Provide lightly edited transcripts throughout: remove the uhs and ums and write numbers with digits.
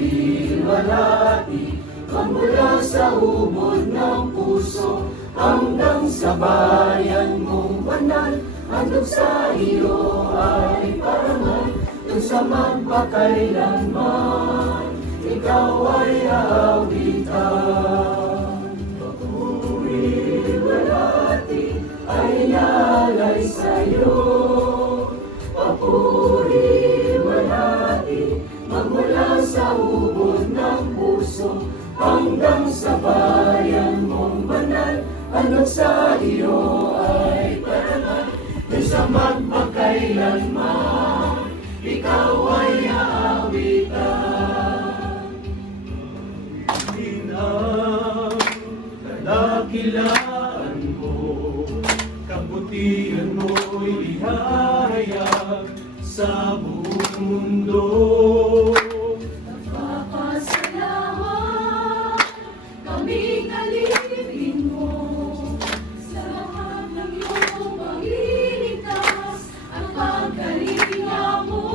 hiwalati, magmula sa ubod ng puso hanggang sa bayan mong banal. Handog sa iyo ay parangal, dun sa magpakailanman, ikaw ay aawitan. Papuri-walhati ay nalay sa'yo, papuri-walhati, magmula sa ubod ng puso hanggang sa bayan mong banal. Handog sa iyo ay parangal, dun sa magpakailanman, ikaw ay aawitan. Ang kadakilaan mo, kabutihan mo'y ihahayag sa buong mundo. Nagpapasalamat kaming alipin mo sa lahat ng iyong pagliligtas at pagkalinga mo.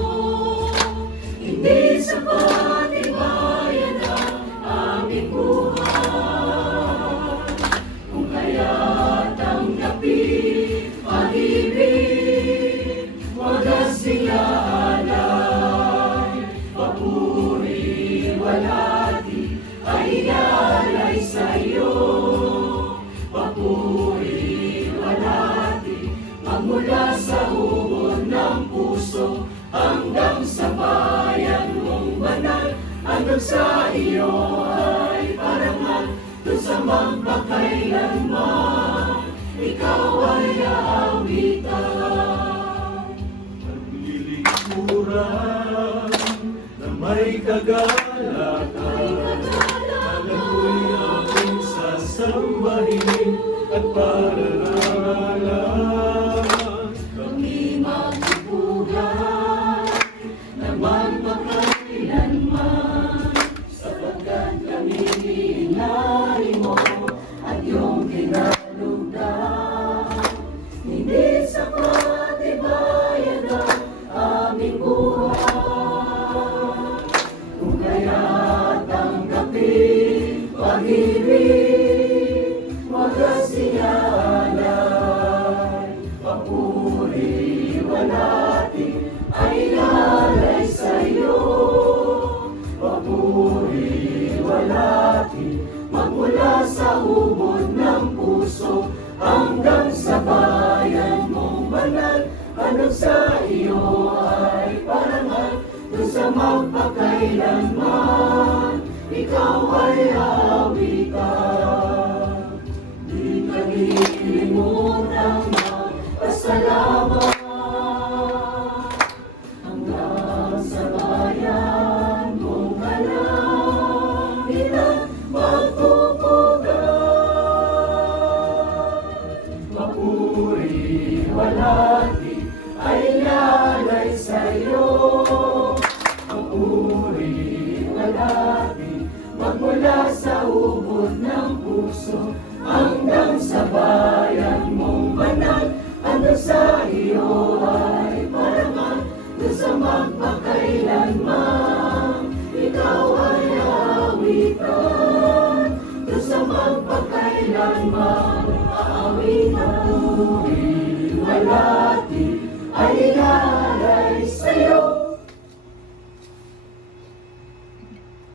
Hindi sa patibayan ang aming buhay, kung kaya tanggapin pag-ibig, wagas sila alay. Papuri-walhati ay nalay sa'yo, papuri-walhati, magmula sa ubod ng puso hanggang sa bayan mong banal. Handog sa iyo ay parangal, dun sa magpakailanman, ikaw ay aawitan. Paglilingkuran na may kagalakan, alam ko'y aking sasambahin at pararangalan. Kami magpupugan na magpakailanman, sapagkat kami hinari mo at iyong kinalugdan. Hindi sa patibayan ang aming buhay, kung kaya tanggapin pag-ibig, wagas ialay. Papuri-walhati ay nalay sa'yo, papuri-walhati, magmula sa ubod ng puso hanggang sa bayan mong banal. Handog sa iyo ay parangal, dun sa magpakailanman, ikaw ay aawitan. Di kalilimutang magpasalamat hanggang sa bayan mong kalangitan magpupugan. Papuri-walhati ay nalay sa'yo, papuri-walhati, magmula sa ubod ng puso hanggang sa bayan mong banal. Handog sa iyo ay parangal, dun sa magpakailanman, ikaw ay aawitan. Dun sa magpakailanman, aawitan. Papuri-walhati ay nalay